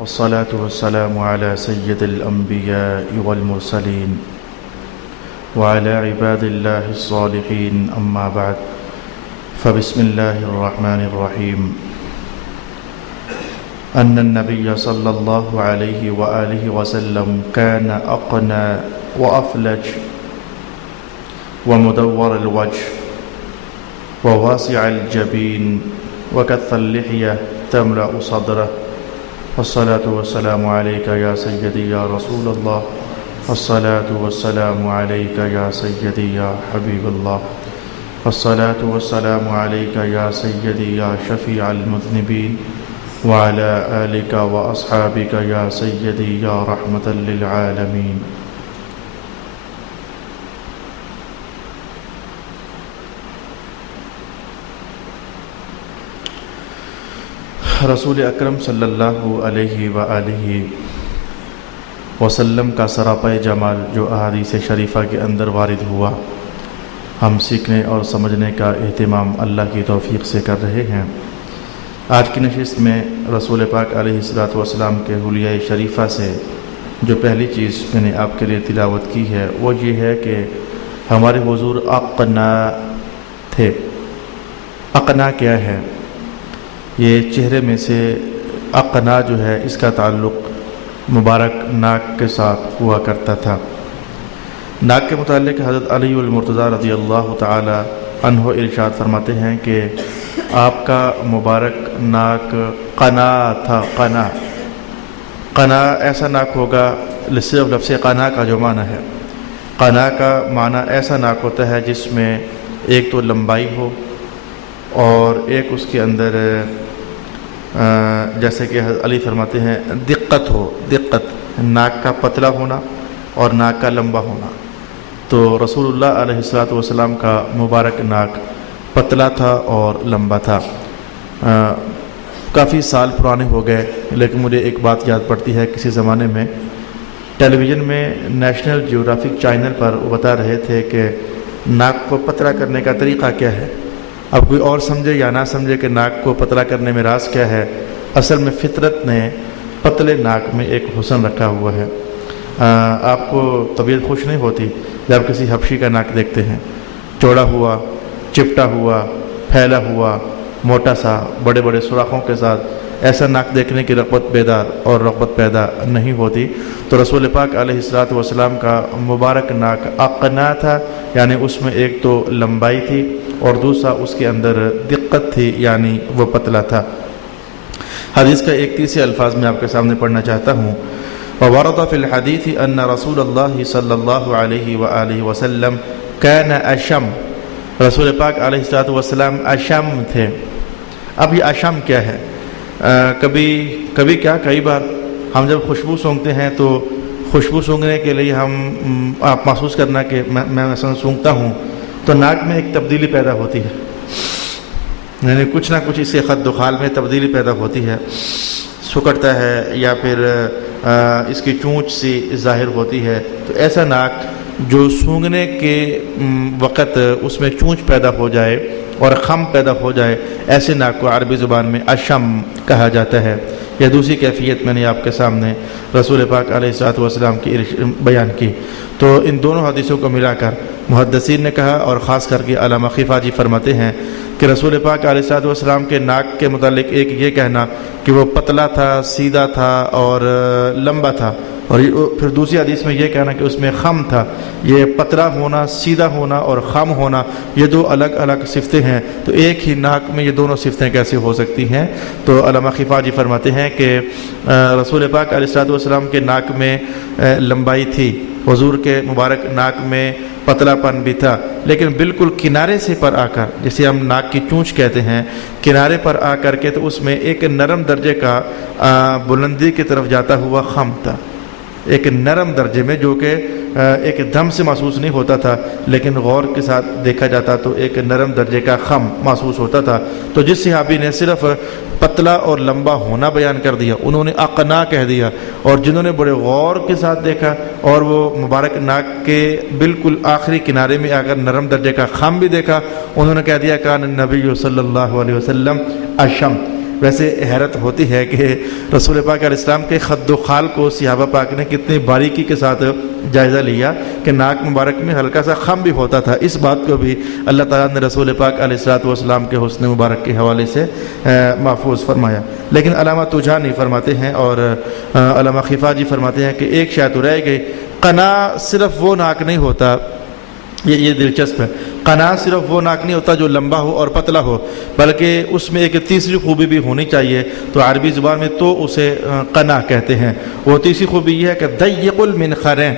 والصلاة والسلام على سيد الأنبياء والمرسلين وعلى عباد الله الصالحين أما بعد فبسم الله الرحمن الرحيم أن النبي صلى الله عليه وآله وسلم كان أقنى وأفلج ومدور الوجه وواسع الجبين وكث اللحية تملأ صدره والصلاة والسلام عليك يا سيدي يا رسول الله والصلاة والسلام عليك يا سيدي يا حبيب الله والصلاة والسلام عليك يا سيدي يا شفيع المذنبين وعلى آلك وأصحابك يا سيدي يا رحمة للعالمين. رسول اکرم صلی اللہ علیہ وآلہ وسلم کا سراپا جمال جو احادیث شریفہ کے اندر وارد ہوا، ہم سیکھنے اور سمجھنے کا اہتمام اللہ کی توفیق سے کر رہے ہیں۔ آج کی نشست میں رسول پاک علیہ الصلوۃ والسلام کے حلیہ شریفہ سے جو پہلی چیز میں نے آپ کے لیے تلاوت کی ہے وہ یہ ہے کہ ہمارے حضور اقنا تھے۔ اقنا کیا ہے؟ یہ چہرے میں سے اقنا جو ہے اس کا تعلق مبارک ناک کے ساتھ ہوا کرتا تھا۔ ناک کے متعلق حضرت علی المرتضیٰ رضی اللہ تعالی عنہ ارشاد فرماتے ہیں کہ آپ کا مبارک ناک قنا تھا۔ قنا ایسا ناک ہوگا، صرف لفظ قنا کا جو معنی ہے، قنا کا معنی ایسا ناک ہوتا ہے جس میں ایک تو لمبائی ہو اور ایک اس کے اندر جیسے کہ حضرت علی فرماتے ہیں دقت ہو، دقت ناک کا پتلا ہونا اور ناک کا لمبا ہونا۔ تو رسول اللہ علیہ الصلوۃ والسلام کا مبارک ناک پتلا تھا اور لمبا تھا۔ کافی سال پرانے ہو گئے لیکن مجھے ایک بات یاد پڑتی ہے، کسی زمانے میں ٹیلی ویژن میں نیشنل جیوگرافک چینل پر وہ بتا رہے تھے کہ ناک کو پتلا کرنے کا طریقہ کیا ہے۔ اب کوئی اور سمجھے یا نہ سمجھے کہ ناک کو پتلا کرنے میں راز کیا ہے، اصل میں فطرت نے پتلے ناک میں ایک حسن رکھا ہوا ہے۔ آپ کو طبیعت خوش نہیں ہوتی جب کسی حبشی کا ناک دیکھتے ہیں، چوڑا ہوا، چپٹا ہوا، پھیلا ہوا، موٹا سا، بڑے بڑے سوراخوں کے ساتھ، ایسا ناک دیکھنے کی رغبت بیدار اور رغبت پیدا نہیں ہوتی۔ تو رسول پاک علیہ الصلوۃ والسلام کا مبارک ناک اقنا تھا، یعنی اس میں ایک تو لمبائی تھی اور دوسرا اس کے اندر دقت تھی، یعنی وہ پتلا تھا۔ حدیث کا ایک تیسرے الفاظ میں آپ کے سامنے پڑھنا چاہتا ہوں۔ وَوَرَدَ فِي الْحَدِيثِ أَنَّ رَسُولَ اللَّهِ صلی اللہ علیہ وآلہ وسلم كَانَ أَشَمَّ، رسول پاک علیہ الصلوۃ والسلام اشم تھے۔ اب یہ اشم کیا ہے؟ کئی بار ہم جب خوشبو سونگھتے ہیں تو خوشبو سونگھنے کے لیے آپ محسوس کرنا کہ میں مثلا سونگھتا ہوں تو ناک میں ایک تبدیلی پیدا ہوتی ہے، یعنی کچھ نہ کچھ اس سے خد و خال میں تبدیلی پیدا ہوتی ہے، سکڑتا ہے یا پھر اس کی چونچ سی ظاہر ہوتی ہے۔ تو ایسا ناک جو سونگھنے کے وقت اس میں چونچ پیدا ہو جائے اور خم پیدا ہو جائے، ایسے ناک کو عربی زبان میں اشم کہا جاتا ہے۔ یہ دوسری کیفیت میں نے آپ کے سامنے رسول پاک علیہ الصلوۃ والسلام کی بیان کی۔ تو ان دونوں حدیثوں کو ملا کر محدثین نے کہا، اور خاص کر کے علامہ خفاجی فرماتے ہیں کہ رسول پاک علیہ الصلوۃ والسلام کے ناک کے متعلق ایک یہ کہنا کہ وہ پتلا تھا، سیدھا تھا اور لمبا تھا، اور پھر دوسری حدیث میں یہ کہنا کہ اس میں خم تھا۔ یہ پتلا ہونا، سیدھا ہونا اور خم ہونا یہ دو الگ الگ صفتیں ہیں، تو ایک ہی ناک میں یہ دونوں صفتیں کیسے ہو سکتی ہیں؟ تو علامہ خفاجی فرماتے ہیں کہ رسول پاک علیہ الصلوۃ والسلام کے ناک میں لمبائی تھی، حضور کے مبارک ناک میں پتلا پن بھی تھا، لیکن بالکل کنارے سے پر آ کر، جسے ہم ناک کی چونچ کہتے ہیں، کنارے پر آ کر کے تو اس میں ایک نرم درجے کا بلندی کی طرف جاتا ہوا خم تھا، ایک نرم درجے میں جو کہ ایک دم سے محسوس نہیں ہوتا تھا، لیکن غور کے ساتھ دیکھا جاتا تو ایک نرم درجے کا خم محسوس ہوتا تھا۔ تو جس صحابی نے صرف پتلا اور لمبا ہونا بیان کر دیا انہوں نے اقنا کہہ دیا، اور جنہوں نے بڑے غور کے ساتھ دیکھا اور وہ مبارک ناک کے بالکل آخری کنارے میں اگر نرم درجے کا خم بھی دیکھا انہوں نے کہہ دیا کان النبی صلی اللہ علیہ وسلم اشم، ویسے حیرت ہوتی ہے کہ رسول پاک علیہ السلام کے خد و خال کو صحابہ پاک نے کتنی باریکی کے ساتھ جائزہ لیا کہ ناک مبارک میں ہلکا سا خم بھی ہوتا تھا. اس بات کو بھی اللہ تعالیٰ نے رسول پاک علیہ السلام کے حسن مبارک کے حوالے سے محفوظ فرمایا. لیکن علامہ توجانی فرماتے ہیں اور علامہ خفاجی فرماتے ہیں کہ ایک شاید رہ گئی، قنا صرف وہ ناک نہیں ہوتا، یہ دلچسپ ہے، قنا صرف وہ ناک نہیں ہوتا جو لمبا ہو اور پتلا ہو، بلکہ اس میں ایک تیسری خوبی بھی ہونی چاہیے. تو عربی زبان میں تو اسے قنا کہتے ہیں. وہ تیسری خوبی یہ ہے کہ ضیق المنخرین،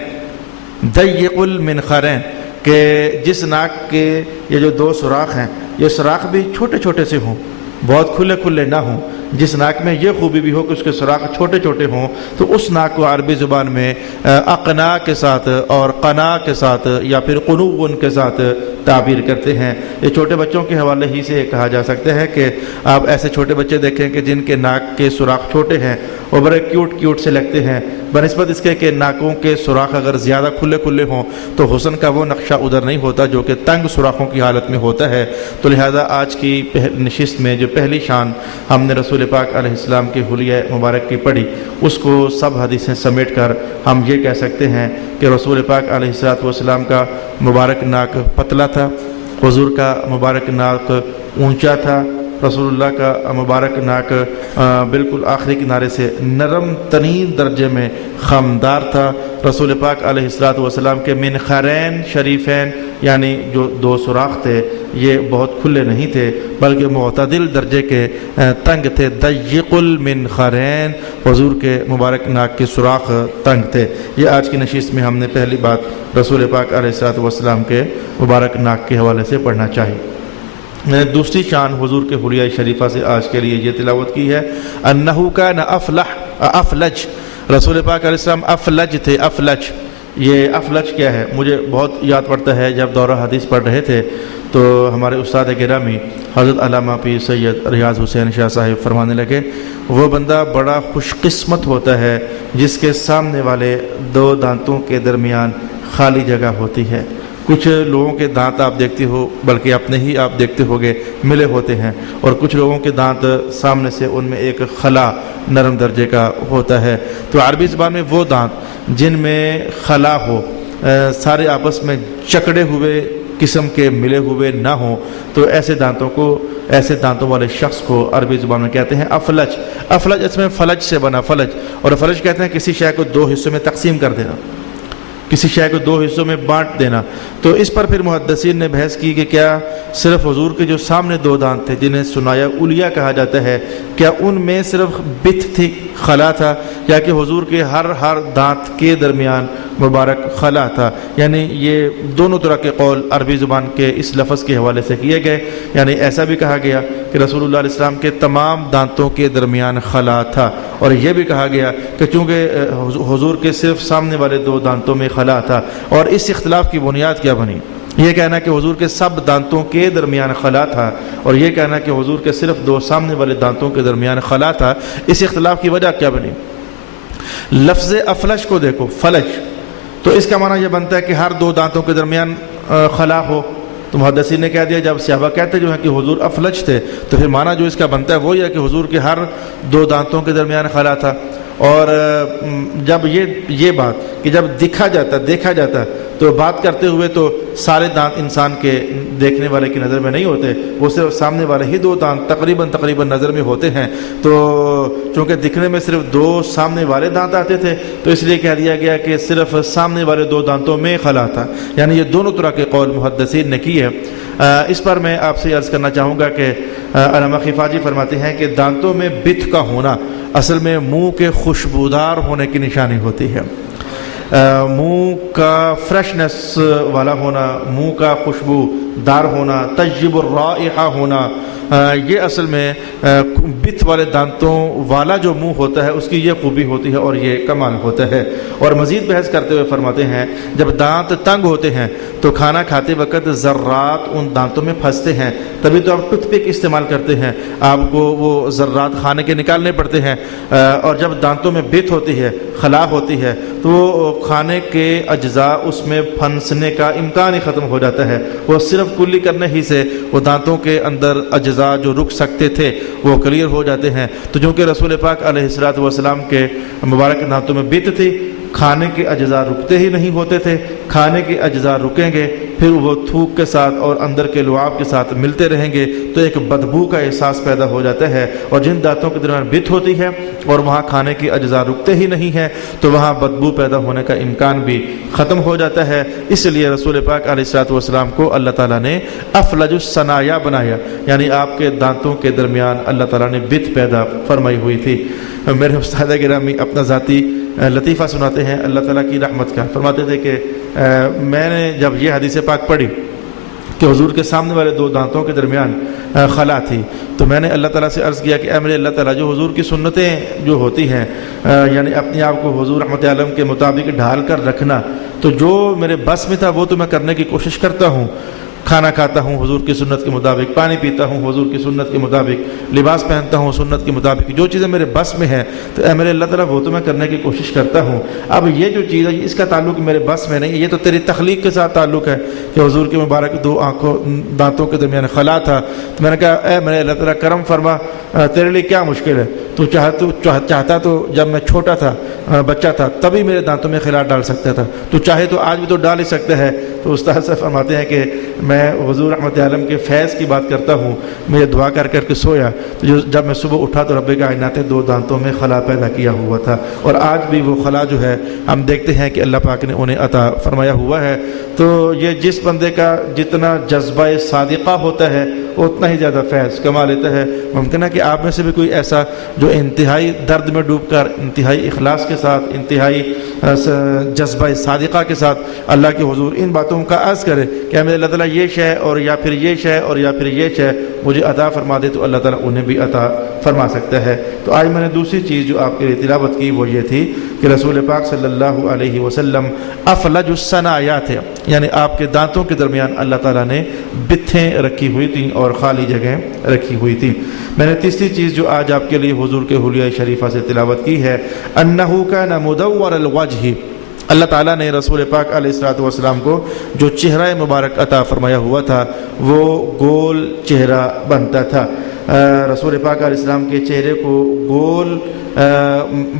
ضیق المنخرین، کہ جس ناک کے یہ جو دو سوراخ ہیں یہ سوراخ بھی چھوٹے چھوٹے سے ہوں، بہت کھلے کھلے نہ ہوں. جس ناک میں یہ خوبی بھی ہو کہ اس کے سوراخ چھوٹے چھوٹے ہوں، تو اس ناک کو عربی زبان میں اقنا کے ساتھ اور قنا کے ساتھ یا پھر قنون کے ساتھ تعبیر کرتے ہیں. یہ چھوٹے بچوں کے حوالے ہی سے کہا جا سکتا ہے کہ آپ ایسے چھوٹے بچے دیکھیں کہ جن کے ناک کے سوراخ چھوٹے ہیں وہ بڑے کیوٹ سے لگتے ہیں، بنسبت اس کے کہ ناکوں کے سوراخ اگر زیادہ کھلے کھلے ہوں تو حسن کا وہ نقشہ ادھر نہیں ہوتا جو کہ تنگ سوراخوں کی حالت میں ہوتا ہے. تو لہذا آج کی نشست میں جو پہلی شان ہم نے رسول پاک علیہ السلام کی حلیہ مبارک کی پڑھی، اس کو سب حدیثیں سمیٹ کر ہم یہ کہہ سکتے ہیں کہ رسول پاک علیہ السلام کا مبارک ناک پتلا تھا، حضور کا مبارک ناک اونچا تھا، رسول اللہ کا مبارک ناک بالکل آخری کنارے سے نرم ترین درجے میں خمدار تھا. رسول پاک علیہ السلام کے منخرین شریفین یعنی جو دو سوراخ تھے یہ بہت کھلے نہیں تھے بلکہ معتدل درجے کے تنگ تھے. ضیق المنخرین، حضور کے مبارک ناک کے سوراخ تنگ تھے. یہ آج کی نشست میں ہم نے پہلی بات رسول پاک علیہ السلام کے مبارک ناک کے حوالے سے پڑھنا چاہیے. میں نے دوسری شان حضور کے حلیہ شریفہ سے آج کے لیے یہ تلاوت کی ہے، انہو کان افلج، رسول پاک علیہ السلام افلج تھے. افلج، یہ افلج کیا ہے؟ مجھے بہت یاد پڑتا ہے جب دورہ حدیث پڑھ رہے تھے تو ہمارے استاد گرامی حضرت علامہ پیر سید ریاض حسین شاہ صاحب فرمانے لگے وہ بندہ بڑا خوش قسمت ہوتا ہے جس کے سامنے والے دو دانتوں کے درمیان خالی جگہ ہوتی ہے. کچھ لوگوں کے دانت آپ دیکھتے ہو بلکہ اپنے ہی آپ دیکھتے ہوگے ملے ہوتے ہیں، اور کچھ لوگوں کے دانت سامنے سے ان میں ایک خلا نرم درجے کا ہوتا ہے. تو عربی زبان میں وہ دانت جن میں خلا ہو، سارے آپس میں چکڑے ہوئے قسم کے ملے ہوئے نہ ہوں، تو ایسے دانتوں والے شخص کو عربی زبان میں کہتے ہیں افلج. افلج اس میں فلج سے بنا فلج، اور فلج کہتے ہیں کسی شے کو دو حصوں میں تقسیم کر دینا، کسی شے کو دو حصوں میں بانٹ دینا. تو اس پر پھر محدثین نے بحث کی کہ کیا صرف حضور کے جو سامنے دو دانت تھے جنہیں سنایا الیہ کہا جاتا ہے، کیا ان میں صرف بت تھی، خلا تھا، یا کہ حضور کے ہر دانت کے درمیان مبارک خلا تھا؟ یعنی یہ دونوں طرح کے قول عربی زبان کے اس لفظ کے حوالے سے کیے گئے. یعنی ایسا بھی کہا گیا کہ رسول اللہ علیہ السلام کے تمام دانتوں کے درمیان خلا تھا، اور یہ بھی کہا گیا کہ چونکہ حضور کے صرف سامنے والے دو دانتوں میں خلا تھا. اور اس اختلاف کی بنیاد کیا بنی؟ یہ کہنا کہ حضور کے سب دانتوں کے درمیان خلا تھا، اور یہ کہنا کہ حضور کے صرف دو سامنے والے دانتوں کے درمیان خلا تھا. اس اختلاف کی وجہ کیا بنی؟ لفظ افلج کو دیکھو، فلج، تو اس کا معنی یہ بنتا ہے کہ ہر دو دانتوں کے درمیان خلا ہو. تو محدثین نے کہہ دیا جب صحابہ کہتے جو ہیں کہ حضور افلج تھے تو پھر معنی جو اس کا بنتا ہے وہ یہ ہے کہ حضور کے ہر دو دانتوں کے درمیان خلا تھا. اور جب یہ بات کہ جب دیکھا جاتا تو بات کرتے ہوئے تو سارے دانت انسان کے دیکھنے والے کی نظر میں نہیں ہوتے، وہ صرف سامنے والے ہی دو دانت تقریباً نظر میں ہوتے ہیں. تو چونکہ دکھنے میں صرف دو سامنے والے دانت آتے تھے تو اس لیے کہہ دیا گیا کہ صرف سامنے والے دو دانتوں میں خلا تھا. یعنی یہ دونوں طرح کے قول محدثین نے کی ہے. اس پر میں آپ سے عرض کرنا چاہوں گا کہ علامہ خفاجی فرماتے ہیں کہ دانتوں میں بت کا ہونا اصل میں منہ کے خوشبودار ہونے کی نشانی ہوتی ہے. منہ کا فریشنس والا ہونا، منہ کا خوشبو دار ہونا، طیب الرائحہ ہونا، یہ اصل میں بت والے دانتوں والا جو منہ ہوتا ہے اس کی یہ خوبی ہوتی ہے اور یہ کمال ہوتا ہے. اور مزید بحث کرتے ہوئے فرماتے ہیں جب دانت تنگ ہوتے ہیں تو کھانا کھاتے وقت ذرات ان دانتوں میں پھنستے ہیں، تبھی تو آپ ٹوتھ پک استعمال کرتے ہیں، آپ کو وہ ذرات کھانے کے نکالنے پڑتے ہیں. اور جب دانتوں میں بت ہوتی ہے، خلا ہوتی ہے، تو کھانے کے اجزاء اس میں پھنسنے کا امکان ہی ختم ہو جاتا ہے. وہ صرف کلی کرنے ہی سے وہ دانتوں کے اندر اجزاء جو رک سکتے تھے وہ کلیئر ہو جاتے ہیں. تو چونکہ رسول پاک علیہ الصلوۃ والسلام کے مبارک دانتوں میں بت تھی، کھانے کے اجزاء رکتے ہی نہیں ہوتے تھے. کھانے کے اجزاء رکیں گے پھر وہ تھوک کے ساتھ اور اندر کے لعاب کے ساتھ ملتے رہیں گے تو ایک بدبو کا احساس پیدا ہو جاتا ہے. اور جن دانتوں کے درمیان بت ہوتی ہے اور وہاں کھانے کے اجزاء رکتے ہی نہیں ہیں تو وہاں بدبو پیدا ہونے کا امکان بھی ختم ہو جاتا ہے. اس لیے رسول پاک علیہ الصلوۃ والسلام کو اللہ تعالیٰ نے افلج الصنایا بنایا، یعنی آپ کے دانتوں کے درمیان اللہ تعالیٰ نے بت پیدا فرمائی ہوئی تھی. میرے استاد گرامی اپنا ذاتی لطیفہ سناتے ہیں اللہ تعالیٰ کی رحمت کا. فرماتے تھے کہ میں نے جب یہ حدیث پاک پڑھی کہ حضور کے سامنے والے دو دانتوں کے درمیان خلا تھی تو میں نے اللہ تعالیٰ سے عرض کیا کہ اے میرے اللہ تعالیٰ، جو حضور کی سنتیں جو ہوتی ہیں یعنی اپنے آپ کو حضور رحمت عالم کے مطابق ڈھال کر رکھنا، تو جو میرے بس میں تھا وہ تو میں کرنے کی کوشش کرتا ہوں. کھانا کھاتا ہوں حضور کی سنت کے مطابق، پانی پیتا ہوں حضور کی سنت کے مطابق، لباس پہنتا ہوں سنت کے مطابق، جو چیزیں میرے بس میں ہیں تو اے میرے اللہ تعالیٰ وہ تو میں کرنے کی کوشش کرتا ہوں. اب یہ جو چیز ہے اس کا تعلق میرے بس میں نہیں، یہ تو تیری تخلیق کے ساتھ تعلق ہے کہ حضور کے مبارک دو دانتوں کے درمیان خلا تھا. تو میں نے کہا اے میرے اللہ تعالیٰ کرم فرما، تیرے لیے کیا مشکل ہے؟ تو چاہتا تو جب میں چھوٹا تھا بچہ تھا تبھی میرے دانتوں میں خلا ڈال سکتا تھا، تو چاہے تو آج بھی تو ڈال ہی سکتا ہے. تو استاد سے فرماتے ہیں کہ میں حضور رحمت عالم کے فیض کی بات کرتا ہوں. مجھے دعا کر کر کے سویا تو جب میں صبح اٹھا تو رب کائنات نے دو دانتوں میں خلا پیدا کیا ہوا تھا، اور آج بھی وہ خلا جو ہے ہم دیکھتے ہیں کہ اللہ پاک نے انہیں عطا فرمایا ہوا ہے. تو یہ جس بندے کا جتنا جذبہ صادقہ ہوتا ہے اتنا ہی زیادہ فیض کما لیتا ہے. ممکن ہے کہ آپ میں سے بھی کوئی ایسا جو انتہائی درد میں ڈوب کر انتہائی اخلاص کے ساتھ انتہائی جذبہ صادقہ کے ساتھ اللہ کے حضور ان باتوں کا عرض کرے کہ میرے اللہ تعالیٰ یہ شے اور یا پھر یہ شے اور یا پھر یہ شے مجھے عطا فرما دے، تو اللہ تعالیٰ انہیں بھی عطا فرما سکتا ہے. تو آج میں نے دوسری چیز جو آپ کے لیے تلاوت کی وہ یہ تھی کہ رسول پاک صلی اللہ علیہ وسلم افلج الصنایا تھے، یعنی آپ کے دانتوں کے درمیان اللہ تعالیٰ نے بتیں رکھی ہوئی تھیں اور خالی جگہیں رکھی ہوئی تھیں. میں نے تیسری چیز جو آج آپ کے لیے حضور کے حلیہ شریفہ سے تلاوت کی ہے انہ کان مدور الوجہ. اللہ تعالیٰ نے رسول پاک علیہ الصلوۃ والسلام کو جو چہرہ مبارک عطا فرمایا ہوا تھا وہ گول چہرہ بنتا تھا. رسول پاک علیہ السلام کے چہرے کو گول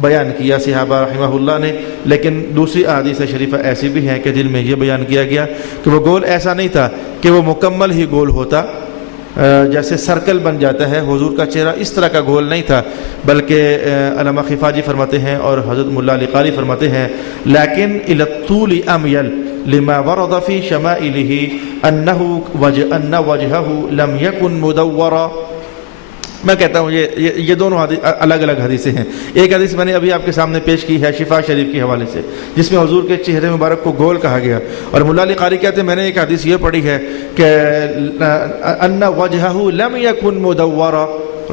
بیان کیا صحابہ رحمہ اللہ نے، لیکن دوسری احادیث شریفہ ایسی بھی ہیں کہ جن میں یہ بیان کیا گیا کہ وہ گول ایسا نہیں تھا کہ وہ مکمل ہی گول ہوتا، جیسے سرکل بن جاتا ہے. حضور کا چہرہ اس طرح کا گول نہیں تھا، بلکہ علامہ خفاجی فرماتے ہیں اور حضرت ملا علی قاری فرماتے ہیں لیکن الی الطول امیل لما ورد فی شمائلہ ان وجہہ لم یکن مدورا. میں کہتا ہوں یہ دونوں الگ الگ حدیثیں ہیں. ایک حدیث میں نے ابھی آپ کے سامنے پیش کی ہے شفا شریف کے حوالے سے جس میں حضور کے چہرے مبارک کو گول کہا گیا، اور مولا علی قاری کہتے ہیں میں نے ایک حدیث یہ پڑھی ہے کہ ان وجہہ لم یکن مدورا،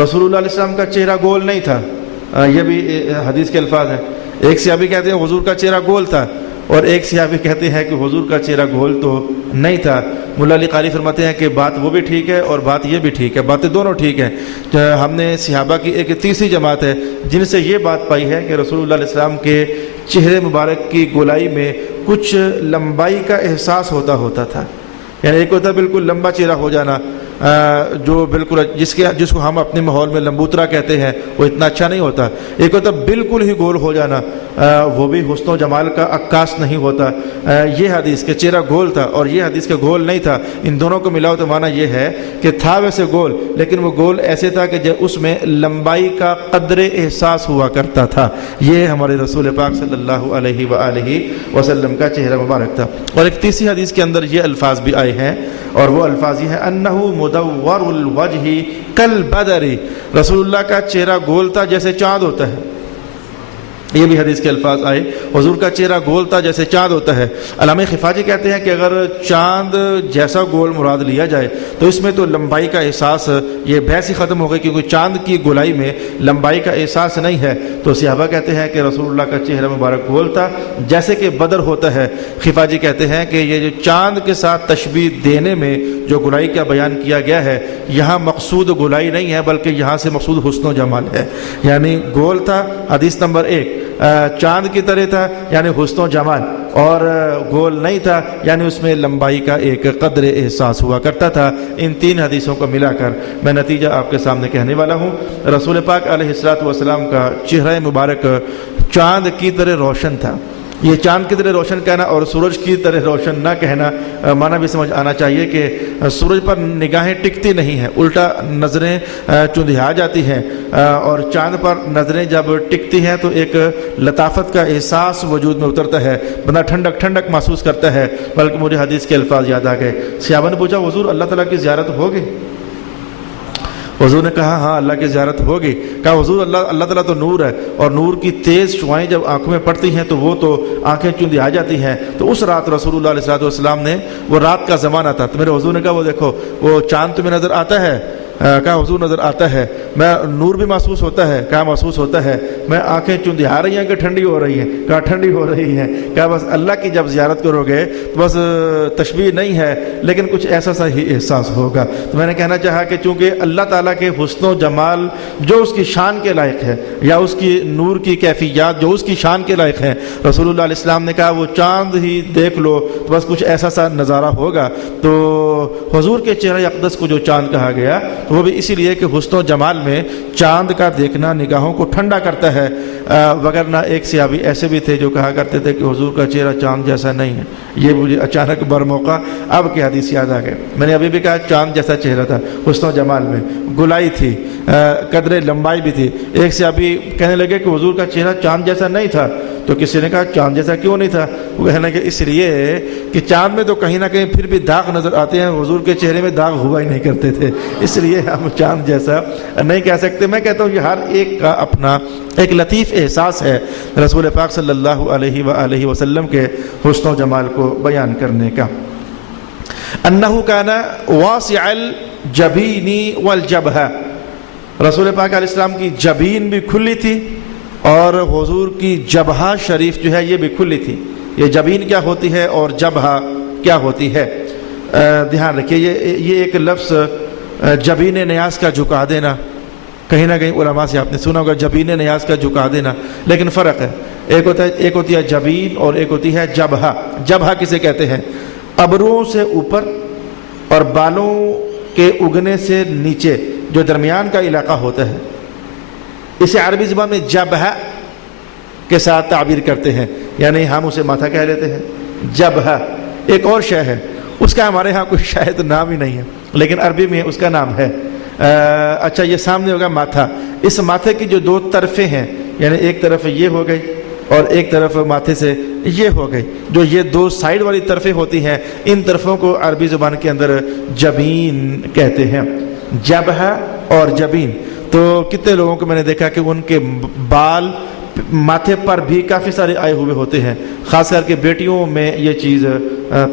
رسول اللہ علیہ السلام کا چہرہ گول نہیں تھا. یہ بھی حدیث کے الفاظ ہیں. ایک صحابی کہتے ہیں حضور کا چہرہ گول تھا اور ایک صحابی کہتے ہیں کہ حضور کا چہرہ گول تو نہیں تھا. مولا علی قاری فرماتے ہیں کہ بات وہ بھی ٹھیک ہے اور بات یہ بھی ٹھیک ہے، باتیں دونوں ٹھیک ہیں. ہم نے صحابہ کی ایک تیسری جماعت ہے جن سے یہ بات پائی ہے کہ رسول اللہ علیہ السلام کے چہرے مبارک کی گولائی میں کچھ لمبائی کا احساس ہوتا تھا. یعنی ایک ہوتا ہے بالکل لمبا چہرہ ہو جانا جو بالکل جس کو ہم اپنے ماحول میں لمبوترا کہتے ہیں وہ اتنا اچھا نہیں ہوتا. ایک ہوتا بالکل ہی گول ہو جانا وہ بھی حسن و جمال کا عکاس نہیں ہوتا. یہ حدیث کے چہرہ گول تھا اور یہ حدیث کے گول نہیں تھا، ان دونوں کو ملاؤ تو معنی یہ ہے کہ تھا ویسے گول لیکن وہ گول ایسے تھا کہ اس میں لمبائی کا قدر احساس ہوا کرتا تھا. یہ ہمارے رسول پاک صلی اللہ علیہ وآلہ وسلم کا چہرہ مبارک تھا. اور ایک تیسری حدیث کے اندر یہ الفاظ بھی آئے ہیں اور وہ الفاظ یہ ہیں انہ مدور الوجہ کالبدر، رسول اللہ کا چہرہ گول تھا جیسے چاند ہوتا ہے. یہ بھی حدیث کے الفاظ آئے حضور کا چہرہ گول تھا جیسے چاند ہوتا ہے. علامہ خفاجی کہتے ہیں کہ اگر چاند جیسا گول مراد لیا جائے تو اس میں تو لمبائی کا احساس یہ بحث ہی ختم ہو گئی کیونکہ چاند کی گولائی میں لمبائی کا احساس نہیں ہے. تو صحابہ کہتے ہیں کہ رسول اللہ کا چہرہ مبارک گول تھا جیسے کہ بدر ہوتا ہے. خفاجی کہتے ہیں کہ یہ جو چاند کے ساتھ تشبیہ دینے میں جو گولائی کا بیان کیا گیا ہے یہاں مقصود گولائی نہیں ہے بلکہ یہاں سے مقصود حسن و جمال ہے. یعنی گول تھا حدیث نمبر 1، چاند کی طرح تھا یعنی حسن و جمال، اور گول نہیں تھا یعنی اس میں لمبائی کا ایک قدر احساس ہوا کرتا تھا۔ ان تین حدیثوں کو ملا کر میں نتیجہ آپ کے سامنے کہنے والا ہوں۔ رسول پاک علیہ السلام کا چہرہ مبارک چاند کی طرح روشن تھا۔ یہ چاند کی طرح روشن کہنا اور سورج کی طرح روشن نہ کہنا معنی بھی سمجھ آنا چاہیے کہ سورج پر نگاہیں ٹکتی نہیں ہیں، الٹا نظریں چندھیا جاتی ہیں، اور چاند پر نظریں جب ٹکتی ہیں تو ایک لطافت کا احساس وجود میں اترتا ہے، بندہ ٹھنڈک ٹھنڈک محسوس کرتا ہے۔ بلکہ مجھے حدیث کے الفاظ یاد آ گئے۔ صحابہ نے پوچھا حضور اللہ تعالیٰ کی زیارت ہوگی؟ حضور نے کہا ہاں اللہ کی زیارت ہوگی۔ کہا حضور اللہ تعالیٰ تو نور ہے، اور نور کی تیز شعائیں جب آنکھوں میں پڑتی ہیں تو وہ تو آنکھیں چندی آ جاتی ہیں۔ تو اس رات رسول اللہ علیہ السلام نے، وہ رات کا زمانہ تھا، تو میرے حضور نے کہا وہ دیکھو وہ چاند تمہیں نظر آتا ہے؟ کہا حضور نظر آتا ہے۔ میں نور بھی محسوس ہوتا ہے؟ کہا محسوس ہوتا ہے۔ میں آنکھیں چندھیا رہی ہیں کہ ٹھنڈی ہو رہی ہیں؟ کہا ٹھنڈی ہو رہی ہیں۔ کہا بس اللہ کی جب زیارت کرو گے تو بس تشبیہ نہیں ہے لیکن کچھ ایسا سا ہی احساس ہوگا۔ تو میں نے کہنا چاہا کہ چونکہ اللہ تعالیٰ کے حسن و جمال جو اس کی شان کے لائق ہے، یا اس کی نور کی کیفیات جو اس کی شان کے لائق ہیں، رسول اللہ علیہ السلام نے کہا وہ چاند ہی دیکھ لو تو بس کچھ ایسا سا نظارہ ہوگا۔ تو حضور کے چہرہ اقدس کو جو چاند کہا گیا وہ بھی اسی لیے کہ حسن و جمال میں چاند کا دیکھنا نگاہوں کو ٹھنڈا کرتا ہے۔ وگرنہ ایک صحابی ایسے بھی تھے جو کہا کرتے تھے کہ حضور کا چہرہ چاند جیسا نہیں ہے۔ یہ مجھے اچانک برموقع اب کی حدیث یاد آ گئے۔ میں نے ابھی بھی کہا چاند جیسا چہرہ تھا، حسن و جمال میں گلائی تھی، قدر لمبائی بھی تھی۔ ایک صحابی کہنے لگے کہ حضور کا چہرہ چاند جیسا نہیں تھا، تو کسی نے کہا چاند جیسا کیوں نہیں تھا؟ وہ کہنے لگے اس لیے کہ چاند میں تو کہیں نہ کہیں پھر بھی داغ نظر آتے ہیں، حضور کے چہرے میں داغ ہوا ہی نہیں کرتے تھے، اس لیے ہم چاند جیسا نہیں کہہ سکتے۔ میں کہتا ہوں کہ ہر ایک کا اپنا ایک لطیف احساس ہے رسول پاک صلی اللہ علیہ وآلہ وسلم کے حسن و جمال کو بیان کرنے کا۔ انہ کان واسع الجبین والجبہہ، رسول پاک علیہ السلام کی جبین بھی کھلی تھی اور حضور کی جبہہ شریف جو ہے یہ بھی کھلی تھی۔ یہ جبین کیا ہوتی ہے اور جبہہ کیا ہوتی ہے؟ دھیان رکھیے، یہ ایک لفظ جبین نیاز کا جھکا دینا، کہیں نہ کہیں علماء سے آپ نے سنا ہوگا جبین نیاز کا جھکا دینا، لیکن فرق ہے، ایک ہوتی ہے جبین اور ایک ہوتی ہے جبہہ۔ جبہہ کسے کہتے ہیں؟ ابروؤں سے اوپر اور بالوں کے اگنے سے نیچے جو درمیان کا علاقہ ہوتا ہے، اسے عربی زبان میں جبہہ کے ساتھ تعبیر کرتے ہیں، یعنی ہم اسے ماتھا کہہ لیتے ہیں۔ جبہہ ایک اور شے ہے، اس کا ہمارے ہاں کوئی شاید نام ہی نہیں ہے لیکن عربی میں اس کا نام ہے۔ اچھا یہ سامنے ہوگا ماتھا، اس ماتھے کی جو دو طرفیں ہیں، یعنی ایک طرف یہ ہو گئی اور ایک طرف ماتھے سے یہ ہو گئی، جو یہ دو سائیڈ والی طرفیں ہوتی ہیں ان طرفوں کو عربی زبان کے اندر جبین کہتے ہیں۔ جبہہ اور جبین، تو کتنے لوگوں کو میں نے دیکھا کہ ان کے بال ماتھے پر بھی کافی سارے آئے ہوئے ہوتے ہیں، خاص کر کے بیٹیوں میں یہ چیز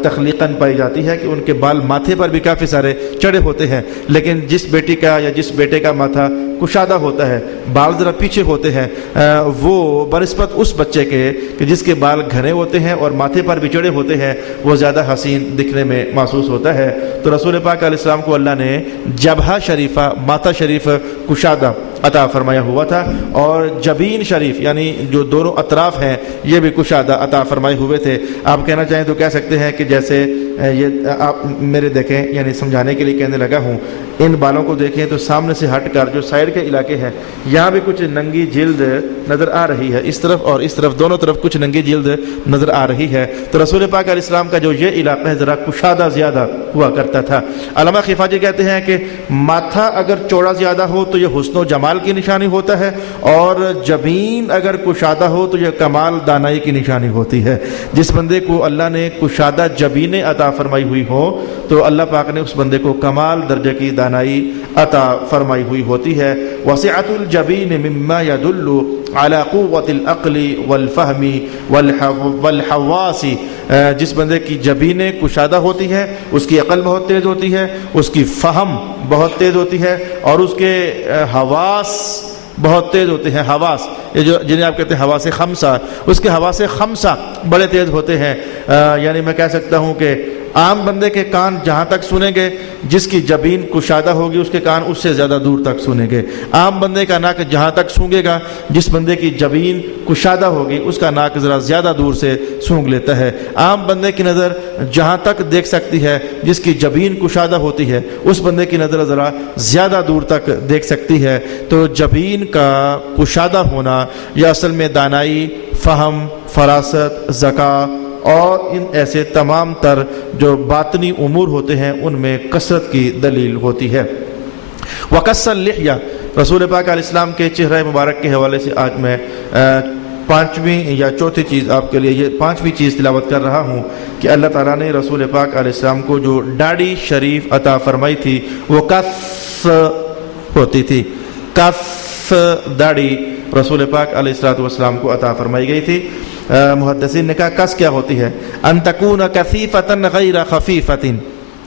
تخلیقاً پائی جاتی ہے کہ ان کے بال ماتھے پر بھی کافی سارے چڑھے ہوتے ہیں، لیکن جس بیٹی کا یا جس بیٹے کا ماتھا کشادہ ہوتا ہے، بال ذرا پیچھے ہوتے ہیں، وہ بنسبت اس بچے کے کہ جس کے بال گھنے ہوتے ہیں اور ماتھے پر بھی چڑھے ہوتے ہیں وہ زیادہ حسین دکھنے میں محسوس ہوتا ہے۔ تو رسول پاک علیہ السلام کو اللہ نے جبہہ شریفہ، ماتھا شریف کشادہ عطا فرمایا ہوا تھا، اور جبین شریف یعنی جو دونوں اطراف ہیں یہ بھی کشادہ عطا فرمائے ہوئے تھے۔ آپ کہنا چاہیں تو کہہ سکتے ہیں کہ جیسے یہ آپ میرے دیکھیں، یعنی سمجھانے کے لیے کہنے لگا ہوں، ان بالوں کو دیکھیں تو سامنے سے ہٹ کر جو سائڈ کے علاقے ہیں یہاں بھی کچھ ننگی جلد نظر آ رہی ہے، اس طرف اور اس طرف دونوں طرف کچھ ننگی جلد نظر آ رہی ہے۔ تو رسول پاک علیہ السلام کا جو یہ علاقہ ہے ذرا کشادہ زیادہ ہوا کرتا تھا۔ علامہ خفاجی کہتے ہیں کہ ماتھا اگر چوڑا زیادہ ہو تو یہ حسن و جمال کی نشانی ہوتا ہے، اور جبین اگر کشادہ ہو تو یہ کمال دانائی کی نشانی ہوتی ہے۔ جس بندے کو اللہ نے کشادہ جبینیں عطا فرمائی ہوئی ہو تو اللہ پاک نے اس بندے کو کمال درجے کی دانائی عطا فرمائی ہوئی ہوتی ہے۔ وسعت الجبین مما يدل على قوة العقل والفهم والحواس، جس بندے کی جبینیں کشادہ ہوتی ہیں اس کی عقل بہت تیز ہوتی ہے، اس کی فہم بہت تیز ہوتی ہے، اور اس کے حواس بہت تیز ہوتے ہیں۔ حواس یہ جو جنہیں آپ کہتے ہیں حواس خمسہ، اس کے حواس خمسہ بڑے تیز ہوتے ہیں۔ یعنی میں کہہ سکتا ہوں کہ عام بندے کے کان جہاں تک سنیں گے، جس کی جبین کشادہ ہوگی اس کے کان اس سے زیادہ دور تک سنیں گے۔ عام بندے کا ناک جہاں تک سونگے گا، جس بندے کی جبین کشادہ ہوگی اس کا ناک ذرا زیادہ دور سے سونگ لیتا ہے۔ عام بندے کی نظر جہاں تک دیکھ سکتی ہے، جس کی جبین کشادہ ہوتی ہے اس بندے کی نظر ذرا زیادہ دور تک دیکھ سکتی ہے۔ تو جبین کا کشادہ ہونا یہ اصل میں دانائی، فہم، فراست، ذکا اور ان ایسے تمام تر جو باطنی امور ہوتے ہیں ان میں کثرت کی دلیل ہوتی ہے۔ وقص اللحیہ، رسول پاک علیہ السلام کے چہرہ مبارک کے حوالے سے آج میں پانچویں یا چوتھی چیز آپ کے لیے، یہ پانچویں چیز تلاوت کر رہا ہوں کہ اللہ تعالیٰ نے رسول پاک علیہ السلام کو جو داڑھی شریف عطا فرمائی تھی وہ قص ہوتی تھی۔ قص داڑھی رسول پاک علیہ السلام کو عطا فرمائی گئی تھی۔ محدثین نے کہا قص کیا ہوتی ہے؟ ان تکون کثیفۃ غیر خفیفۃ،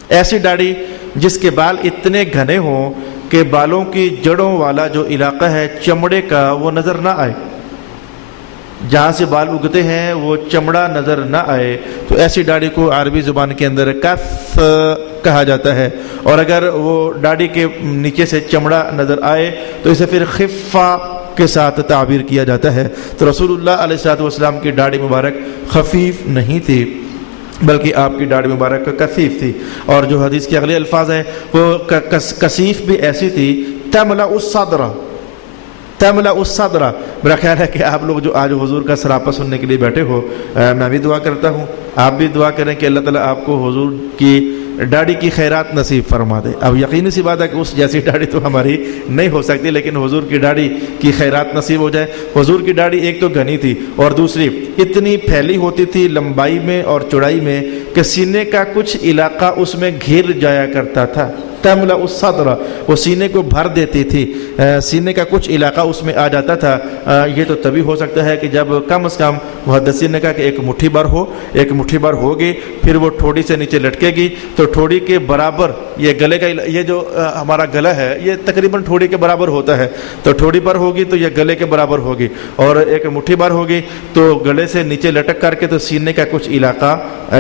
ایسی داڑھی جس کے بال اتنے گھنے ہوں کہ بالوں کی جڑوں والا جو علاقہ ہے چمڑے کا وہ نظر نہ آئے، جہاں سے بال اگتے ہیں وہ چمڑا نظر نہ آئے، تو ایسی داڑھی کو عربی زبان کے اندر قص کہا جاتا ہے۔ اور اگر وہ داڑھی کے نیچے سے چمڑا نظر آئے تو اسے پھر خفہ کے ساتھ تعبیر کیا جاتا ہے۔ تو رسول اللہ علیہ السلام کی داڑھی مبارک خفیف نہیں تھی بلکہ آپ کی داڑھی مبارک کثیف تھی، اور جو حدیث کے اگلے الفاظ ہیں وہ کثیف بھی ایسی تھی تملأ الصدر، تملأ الصدر۔ میرا خیال ہے کہ آپ لوگ جو آج حضور کا سراپا سننے کے لیے بیٹھے ہو، میں بھی دعا کرتا ہوں آپ بھی دعا کریں کہ اللہ تعالیٰ آپ کو حضور کی داڑھی کی خیرات نصیب فرما دے۔ اب یقینی سی بات ہے کہ اس جیسی داڑھی تو ہماری نہیں ہو سکتی، لیکن حضور کی داڑھی کی خیرات نصیب ہو جائے۔ حضور کی داڑھی ایک تو گھنی تھی اور دوسری اتنی پھیلی ہوتی تھی لمبائی میں اور چوڑائی میں کہ سینے کا کچھ علاقہ اس میں گھر جایا کرتا تھا۔ تملأ الصدر، وہ سینے کو بھر دیتی تھی، سینے کا کچھ علاقہ اس میں آ جاتا تھا۔ یہ تو تبھی ہو سکتا ہے کہ جب کم از کم محدثین نے کہا کہ ایک مٹھی بھر ہو، ایک مٹھی بھر ہوگی، پھر وہ ٹھوڑی سے نیچے لٹکے گی تو ٹھوڑی کے برابر یہ گلے کا، یہ جو ہمارا گلا ہے یہ تقریباً ٹھوڑی کے برابر ہوتا ہے، تو ٹھوڑی پر ہوگی تو یہ گلے کے برابر ہوگی، اور ایک مٹھی بھر ہوگی تو گلے سے نیچے لٹک کر کے تو سینے کا کچھ علاقہ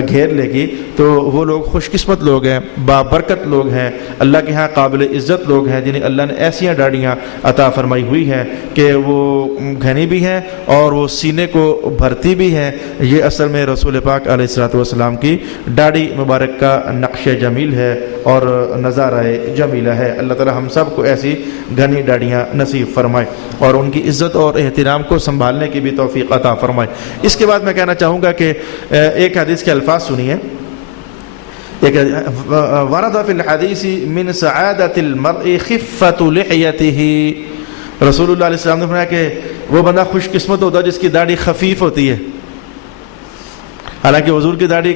گھیر لے گی۔ تو وہ لوگ خوش قسمت لوگ ہیں، بابرکت لوگ ہیں، اللہ کے ہاں قابل عزت لوگ ہیں جنہیں اللہ نے ایسی داڑیاں عطا فرمائی ہوئی ہیں کہ وہ گھنی بھی ہیں اور وہ سینے کو بھرتی بھی ہیں۔ یہ اصل میں رسول پاک علیہ السلام کی داڑھی مبارک کا نقش جمیل ہے اور نظارہ جمیلہ ہے۔ اللہ تعالی ہم سب کو ایسی گھنی داڑیاں نصیب فرمائے اور ان کی عزت اور احترام کو سنبھالنے کی بھی توفیق عطا فرمائے۔ اس کے بعد میں کہنا چاہوں گا کہ ایک حدیث کے الفاظ سنیے۔ ورد فی الحدیث من سعادت المرء خفت لحیته، رسول اللہ علیہ السلام نے فرمایا کہ وہ بندہ خوش قسمت ہوتا ہے جس کی داڑھی خفیف ہوتی ہے۔ حالانکہ حضور کی داڑھی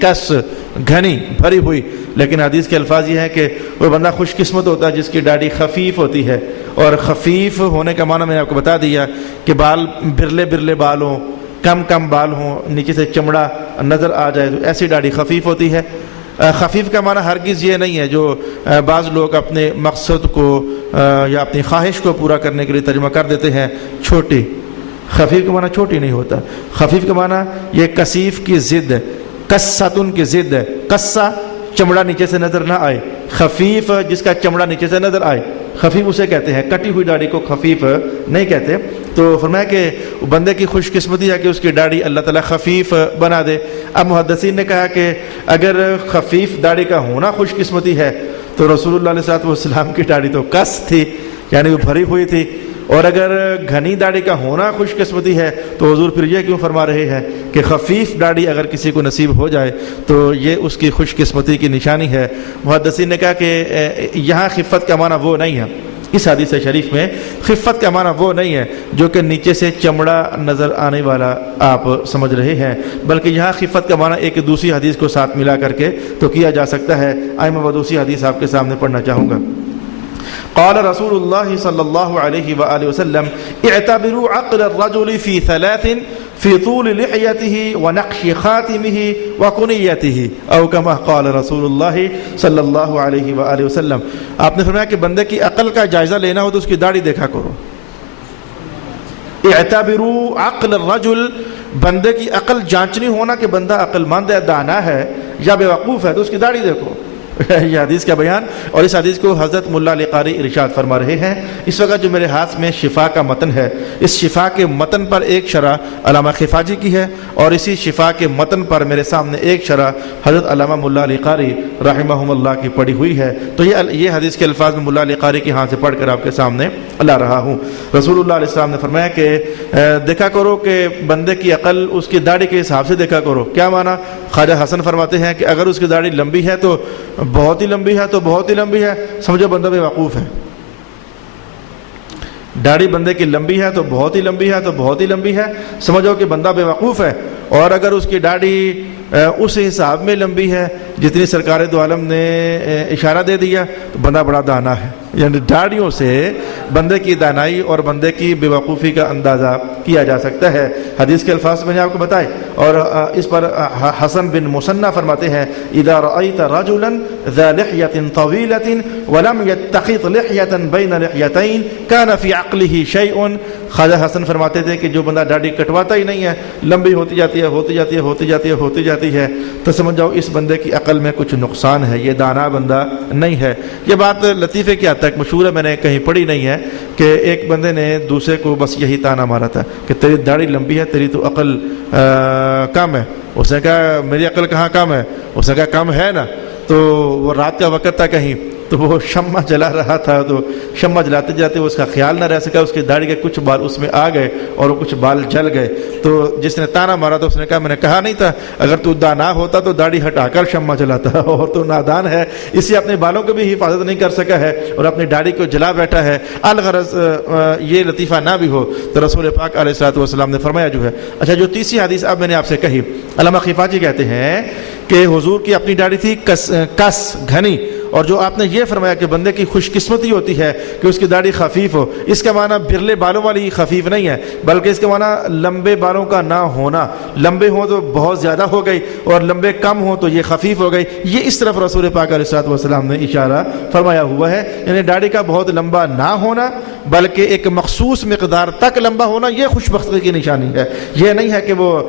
کس گھنی بھری ہوئی، لیکن حدیث کے الفاظ یہ ہیں کہ وہ بندہ خوش قسمت ہوتا ہے جس کی داڑھی خفیف ہوتی ہے۔ اور خفیف ہونے کا معنی میں نے آپ کو بتا دیا کہ بال برلے برلے بال ہوں، کم بال ہوں، نیچے سے چمڑا نظر آ جائے تو ایسی داڑھی خفیف ہوتی ہے۔ خفیف کا معنی ہرگز یہ نہیں ہے جو بعض لوگ اپنے مقصد کو یا اپنی خواہش کو پورا کرنے کے لیے ترجمہ کر دیتے ہیں چھوٹی۔ خفیف کا معنی چھوٹی نہیں ہوتا، خفیف کا معنی یہ کثیف کی ضد ہے، قصۃن کی ضد ہے۔ قصہ چمڑا نیچے سے نظر نہ آئے، خفیف جس کا چمڑا نیچے سے نظر آئے، خفیف اسے کہتے ہیں، کٹی ہوئی داڑھی کو خفیف نہیں کہتے۔ تو فرمایا کہ بندے کی خوش قسمتی ہے کہ اس کی داڑھی اللہ تعالیٰ خفیف بنا دے۔ اب محدثین نے کہا کہ اگر خفیف داڑھی کا ہونا خوش قسمتی ہے تو رسول اللہ علیہ السلام کی داڑھی تو کس تھی، یعنی وہ بھری ہوئی تھی، اور اگر گھنی داڑھی کا ہونا خوش قسمتی ہے تو حضور پھر یہ کیوں فرما رہے ہیں کہ خفیف داڑھی اگر کسی کو نصیب ہو جائے تو یہ اس کی خوش قسمتی کی نشانی ہے۔ محدثین نے کہا کہ یہاں خفت کا معنی وہ نہیں ہے، اس حدیث شریف میں خفت کا معنی وہ نہیں ہے جو کہ نیچے سے چمڑا نظر آنے والا آپ سمجھ رہے ہیں، بلکہ یہاں خفت کا معنی ایک دوسری حدیث کو ساتھ ملا کر کے تو کیا جا سکتا ہے۔ آئے میں دوسری حدیث آپ کے سامنے پڑھنا چاہوں گا۔ قال رسول اللہ صلی اللہ علیہ وآلہ وسلم اعتبروا عقل الرجل في ثلاث في طول لحيته ونقش خاتمه وكنيته او كما قال رسول اللہ صلی اللہ علیہ وآلہ وسلم۔ آپ نے فرمایا کہ بندے کی عقل کا جائزہ لینا ہو تو اس کی داڑھی دیکھا کرو۔ اعتبروا عقل الرجل، بندے کی عقل جانچنی ہونا کہ بندہ عقل مند ہے، دانا ہے یا بیوقوف ہے تو اس کی داڑھی دیکھو. یہ حدیث کا بیان. اور اس حدیث کو حضرت ملا علی قاری ارشاد فرما رہے ہیں. اس وقت جو میرے ہاتھ میں شفا کا متن ہے, اس شفا کے متن پر ایک شرح علامہ خفاجی کی ہے, اور اسی شفا کے متن پر میرے سامنے ایک شرح حضرت علامہ ملا علی قاری رحمہم اللہ کی پڑھی ہوئی ہے. تو یہ حدیث کے الفاظ میں ملا علی قاری کے ہاں سے پڑھ کر آپ کے سامنے لا رہا ہوں. رسول اللہ علیہ السلام نے فرمایا کہ دیکھا کرو کہ بندے کی عقل اس کی داڑھی کے حساب سے دیکھا کرو. کیا معنی؟ خواجہ حسن فرماتے ہیں کہ اگر اس کی داڑھی لمبی ہے تو بہت ہی لمبی ہے, تو بہت ہی لمبی ہے, سمجھو بندہ بیوقوف ہے. داڑھی بندے کی لمبی ہے تو بہت ہی لمبی ہے, تو بہت ہی لمبی ہے, سمجھو کہ بندہ بیوقوف ہے. اور اگر اس کی داڑھی اس حساب میں لمبی ہے جتنی سرکار دو عالم نے اشارہ دے دیا, تو بندہ بڑا دانا ہے. یعنی داڑھیوں سے بندے کی دانائی اور بندے کی بیوقوفی کا اندازہ کیا جا سکتا ہے. حدیث کے الفاظ میں نے آپ کو بتائے. اور اس پر حسن بن مسنہ فرماتے ہیں اذا رأيت رجلا ذا لحية طويلة ولم يتخذ لحية بين لحيتين كان في عقله شيء. خواجہ حسن فرماتے تھے کہ جو بندہ داڑھی کٹواتا ہی نہیں ہے, لمبی ہوتی جاتی ہے, ہوتی جاتی ہے, ہوتی جاتی ہے, ہوتی جاتی ہے, تو سمجھ جاؤ اس بندے کی عقل میں کچھ نقصان ہے, یہ دانا بندہ نہیں ہے. یہ بات لطیفے کی حد تک مشہور ہے, میں نے کہیں پڑھی نہیں ہے, کہ ایک بندے نے دوسرے کو بس یہی تانا مارا تھا کہ تیری داڑھی لمبی ہے, تیری تو عقل کم ہے. اس نے کہا میری عقل کہاں کم ہے؟ اس نے کہا کم ہے نا. تو وہ رات کا وقت تھا کہیں, تو وہ شمع جلا رہا تھا, تو شمع جلاتے جاتے اس کا خیال نہ رہ سکا, اس کی داڑھی کے کچھ بال اس میں آ گئے اور وہ کچھ بال جل گئے. تو جس نے تانا مارا تو اس نے کہا میں نے کہا نہیں تھا, اگر تو دانا ہوتا تو داڑھی ہٹا کر شمع جلاتا, اور تو نادان ہے اس لیے اپنے بالوں کو بھی حفاظت نہیں کر سکا ہے اور اپنی داڑھی کو جلا بیٹھا ہے. الغرض یہ لطیفہ نہ بھی ہو تو رسول پاک علیہ الصلوۃ والسلام نے فرمایا جو ہے. اچھا, جو تیسری حدیث اب میں نے آپ سے کہی, علامہ خفاجی کہتے ہیں کہ حضور کی اپنی داڑھی تھی کس گھنی, اور جو آپ نے یہ فرمایا کہ بندے کی خوش قسمتی ہوتی ہے کہ اس کی داڑھی خفیف ہو, اس کا معنی برلے بالوں والی خفیف نہیں ہے, بلکہ اس کا معنی لمبے بالوں کا نہ ہونا. لمبے ہوں تو بہت زیادہ ہو گئی, اور لمبے کم ہوں تو یہ خفیف ہو گئی. یہ اس طرف رسول پاک علیہ الصلوۃ والسلام نے اشارہ فرمایا ہوا ہے. یعنی داڑھی کا بہت لمبا نہ ہونا بلکہ ایک مخصوص مقدار تک لمبا ہونا, یہ خوش بختی کی نشانی ہے. یہ نہیں ہے کہ وہ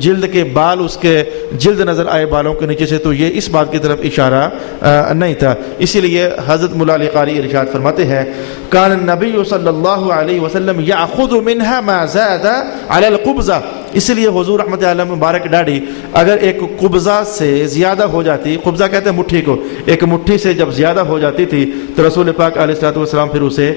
جلد کے بال اس کے جلد نظر آئے بالوں کے نیچے سے, تو یہ اس بات کی طرف اشارہ نہیں تھا. اسی لیے حضرت مولا علی قاری ارشاد فرماتے ہیں کان النبی صلی اللہ علیہ وسلم یاخذ منها ما زاد علی القبضہ. اس لیے حضور رحمت اللہ مبارک داڑھی اگر ایک قبضہ سے زیادہ ہو جاتی, قبضہ کہتے ہیں مٹھی کو, ایک مٹھی سے جب زیادہ ہو جاتی تھی تو رسول پاک علیہ الصلوۃ والسلام پھر اسے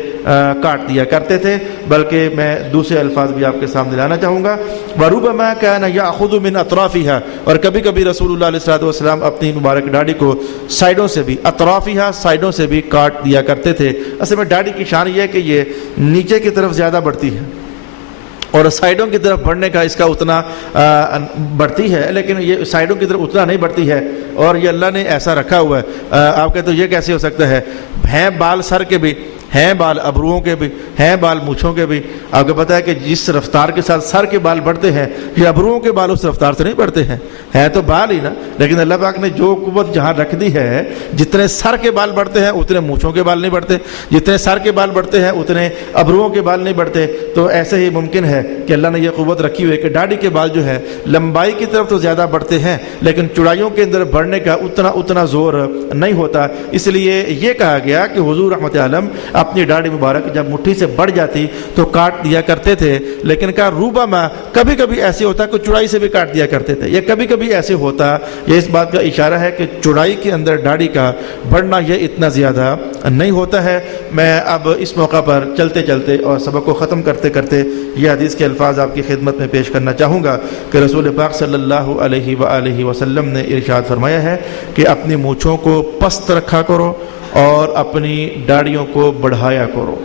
کاٹ دیا کرتے تھے. بلکہ میں دوسرے الفاظ بھی آپ کے سامنے لانا چاہوں گا. وربما كان ياخذ من اطرافها, اور کبھی کبھی رسول اللہ علیہ الصلوۃ والسلام اپنی مبارک داڑھی کو سائڈوں سے بھی, اطرافها سائڈوں سے بھی کاٹ دیا کرتے تھے. اصل میں داڑھی کی شان یہ ہے کہ یہ نیچے کی طرف زیادہ بڑھتی ہے اور سائڈوں کی طرف بڑھنے کا اس کا اتنا بڑھتی ہے, لیکن یہ سائڈوں کی طرف اتنا نہیں بڑھتی ہے, اور یہ اللہ نے ایسا رکھا ہوا ہے. آپ کہتے تو یہ کیسے ہو سکتا ہے؟ ہیں بال سر کے بھی, ہیں بال ابروؤں کے بھی, ہیں بال مونچھوں کے بھی. آپ کو پتہ ہے کہ جس رفتار کے ساتھ سر کے بال بڑھتے ہیں, یہ ابروؤں کے بال اس رفتار سے نہیں بڑھتے ہیں. ہیں تو بال ہی نا, لیکن اللہ پاک نے جو قوت جہاں رکھ دی ہے, جتنے سر کے بال بڑھتے ہیں اتنے مونچھوں کے بال نہیں بڑھتے, جتنے سر کے بال بڑھتے ہیں اتنے ابروؤں کے بال نہیں بڑھتے. تو ایسے ہی ممکن ہے کہ اللہ نے یہ قوت رکھی ہوئی ہے کہ داڑھی کے بال جو ہے لمبائی کی طرف تو زیادہ بڑھتے ہیں, لیکن چوڑائیوں کے اندر بڑھنے کا اتنا زور نہیں ہوتا. اس لیے یہ کہا گیا کہ حضور رحمت عالم اپنی داڑھی مبارک جب مٹھی سے بڑھ جاتی تو کاٹ دیا کرتے تھے, لیکن کا روبما کبھی کبھی ایسے ہوتا کہ چوڑائی سے بھی کاٹ دیا کرتے تھے. یہ کبھی کبھی ایسے ہوتا, یہ اس بات کا اشارہ ہے کہ چوڑائی کے اندر داڑھی کا بڑھنا یہ اتنا زیادہ نہیں ہوتا ہے. میں اب اس موقع پر چلتے چلتے اور سبق کو ختم کرتے کرتے یہ حدیث کے الفاظ آپ کی خدمت میں پیش کرنا چاہوں گا کہ رسول پاک صلی اللہ علیہ وآلہ وسلم نے ارشاد فرمایا ہے کہ اپنی مونچھوں کو پست رکھا کرو اور اپنی داڑھیوں کو بڑھایا کرو.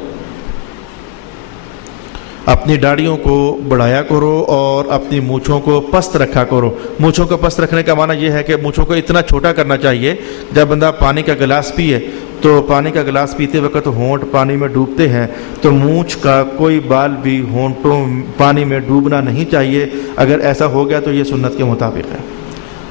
اپنی داڑھیوں کو بڑھایا کرو اور اپنی مونچھوں کو پست رکھا کرو. مونچھوں کو پست رکھنے کا معنی یہ ہے کہ مونچھوں کو اتنا چھوٹا کرنا چاہیے, جب بندہ پانی کا گلاس پیے تو پانی کا گلاس پیتے وقت ہونٹ پانی میں ڈوبتے ہیں, تو مونچھ کا کوئی بال بھی ہونٹوں پانی میں ڈوبنا نہیں چاہیے. اگر ایسا ہو گیا تو یہ سنت کے مطابق ہے.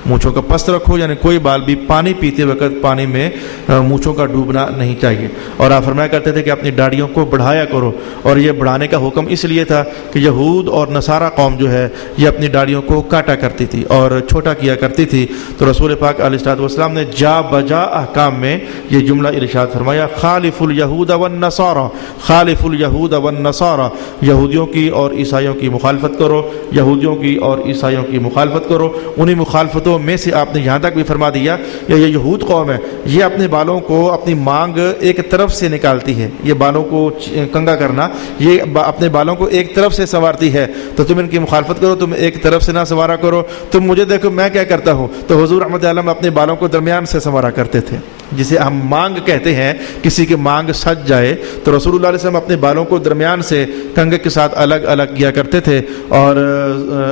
مونچھوں کا پست رکھو، یعنی کوئی بال بھی پانی پیتے وقت پانی میں مونچھوں کا ڈوبنا نہیں چاہیے۔ اور آپ فرمایا کرتے تھے کہ اپنی داڑھیوں کو بڑھایا کرو، اور یہ بڑھانے کا حکم اس لیے تھا کہ یہود اور نصارہ قوم جو ہے یہ اپنی داڑھیوں کو کاٹا کرتی تھی اور چھوٹا کیا کرتی تھی، تو رسول پاک علیہ الصلوۃ والسلام نے جا بجا احکام میں یہ جملہ ارشاد فرمایا، خالف الیہود والنصارى، خالف الیہود والنصارى، یہودیوں کی اور عیسائیوں کی مخالفت کرو، یہودیوں کی اور عیسائیوں کی مخالفت کرو۔ انہی مخالفتوں میں سے آپ نے یہاں تک بھی فرما دیا کہ یہ یہود قوم ہے، یہ اپنے بالوں کو اپنی مانگ ایک طرف سے نکالتی ہے، یہ بالوں کو کنگا کرنا، یہ اپنے بالوں کو ایک طرف سے سنوارتی ہے، تو تم ان کی مخالفت کرو، تم ایک طرف سے نہ سنوارا کرو، تم مجھے دیکھو میں کیا کرتا ہوں۔ تو حضور رحمۃ اللہ علیہ اپنے بالوں کو درمیان سے سنوارا کرتے تھے، جسے ہم مانگ کہتے ہیں، کسی کی مانگ سج جائے تو رسول اللہ علیہ وسلم اپنے بالوں کو درمیان سے کنگے کے ساتھ الگ الگ کیا کرتے تھے۔ اور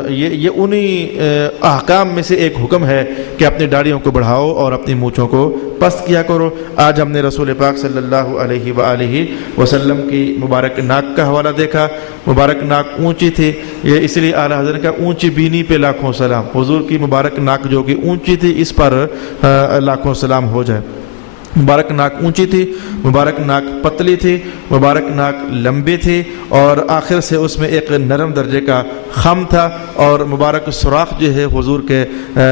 یہ انہی احکام میں سے ایک حکم ہے کہ اپنی داڑھیوں کو بڑھاؤ اور اپنی مونچھوں کو پست کیا کرو۔ آج ہم نے رسول پاک صلی اللہ علیہ وآلہ وسلم کی مبارک ناک کا حوالہ دیکھا۔ مبارک ناک اونچی تھی، یہ اس لیے اعلیٰ حضرت کا اونچی بینی پہ لاکھوں سلام، حضور کی مبارک ناک جو کہ اونچی تھی اس پر لاکھوں سلام ہو جائے۔ مبارک ناک اونچی تھی، مبارک ناک پتلی تھی، مبارک ناک لمبی تھی، اور آخر سے اس میں ایک نرم درجے کا خم تھا، اور مبارک سوراخ جو ہے حضور کے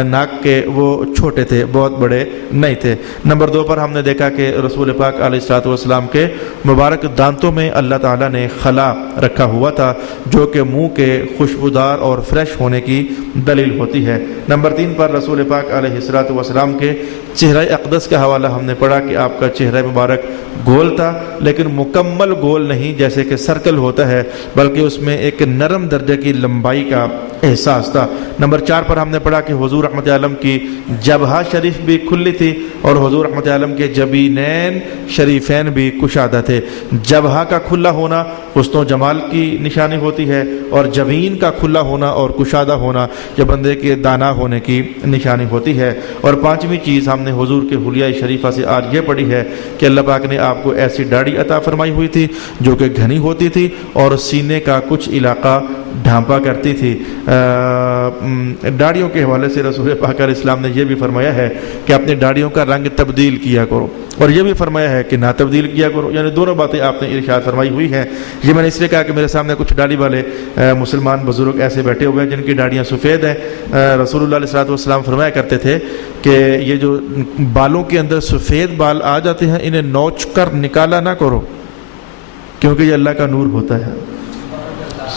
ناک کے وہ چھوٹے تھے، بہت بڑے نہیں تھے۔ نمبر 2 پر ہم نے دیکھا کہ رسول پاک علیہ الصلوۃ والسلام کے مبارک دانتوں میں اللہ تعالیٰ نے خلا رکھا ہوا تھا، جو کہ منہ کے خوشبودار اور فریش ہونے کی دلیل ہوتی ہے۔ نمبر 3 پر رسول پاک علیہ الصلوۃ والسلام کے چہرہ اقدس کا حوالہ ہم نے پڑھا کہ آپ کا چہرہ مبارک گول تھا، لیکن مکمل گول نہیں جیسے کہ سرکل ہوتا ہے، بلکہ اس میں ایک نرم درجے کی لمبائی کا احساس تھا۔ نمبر 4 پر ہم نے پڑھا کہ حضور رحمۃ عالم کی جبہہ شریف بھی کھلی تھی، اور حضور رحمۃ عالم کے جبینین شریفین بھی کشادہ تھے۔ جبہہ کا کھلا ہونا حسن و جمال کی نشانی ہوتی ہے، اور جبین کا کھلا ہونا اور کشادہ ہونا یہ بندے کے دانا ہونے کی نشانی ہوتی ہے۔ اور 5ویں چیز ہم نے حضور کے حلیہ شریفہ سے آج یہ پڑھی ہے کہ اللہ پاک نے آپ کو ایسی داڑھی عطا فرمائی ہوئی تھی جو کہ گھنی ہوتی تھی اور سینے کا کچھ علاقہ ڈھانپا کرتی تھی۔ داڑھیوں کے حوالے سے رسول پاک علیہ السلام نے یہ بھی فرمایا ہے کہ اپنی داڑھیوں کا رنگ تبدیل کیا کرو، اور یہ بھی فرمایا ہے کہ نہ تبدیل کیا کرو، یعنی دونوں باتیں آپ نے ارشاد فرمائی ہوئی ہیں۔ یہ میں نے اس لیے کہا کہ میرے سامنے کچھ داڑھی والے مسلمان بزرگ ایسے بیٹھے ہوئے ہیں جن کی داڑھیاں سفید ہیں۔ رسول اللہ علیہ السلام فرمایا کرتے تھے کہ یہ جو بالوں کے اندر سفید بال آ جاتے ہیں انہیں نوچ کر نکالا نہ کرو، کیونکہ یہ اللہ کا نور ہوتا ہے۔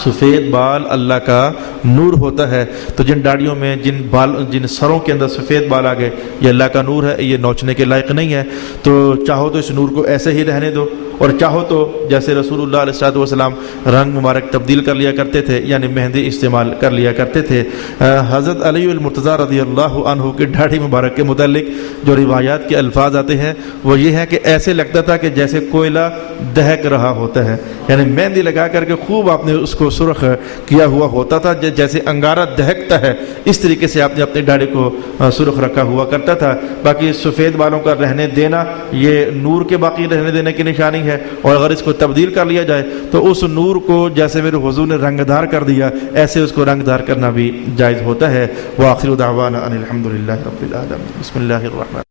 سفید بال اللہ کا نور ہوتا ہے، تو جن داڑھیوں میں جن سروں کے اندر سفید بال آ گئے یہ اللہ کا نور ہے، یہ نوچنے کے لائق نہیں ہے۔ تو چاہو تو اس نور کو ایسے ہی رہنے دو، اور چاہو تو جیسے رسول اللہ علیہ السلام رنگ مبارک تبدیل کر لیا کرتے تھے، یعنی مہندی استعمال کر لیا کرتے تھے۔ حضرت علی المرتضیٰ رضی اللہ عنہ کی داڑھی مبارک کے متعلق جو روایات کے الفاظ آتے ہیں وہ یہ ہے کہ ایسے لگتا تھا کہ جیسے کوئلہ دہک رہا ہوتا ہے، یعنی مہندی لگا کر کے خوب آپ نے اس کو سرخ کیا ہوا ہوتا تھا، جیسے انگارہ دہکتا ہے اس طریقے سے آپ نے اپنی داڑھی کو سرخ رکھا ہوا کرتا تھا۔ باقی سفید بالوں کا رہنے دینا یہ نور کے باقی رہنے دینے کی نشانی ہے، اور اگر اس کو تبدیل کر لیا جائے تو اس نور کو جیسے میرے حضور نے رنگ دار کر دیا ایسے اس کو رنگ دار کرنا بھی جائز ہوتا ہے۔ وآخر دعوانا ان الحمد للہ رب العالمین۔ بسم اللہ الرحمن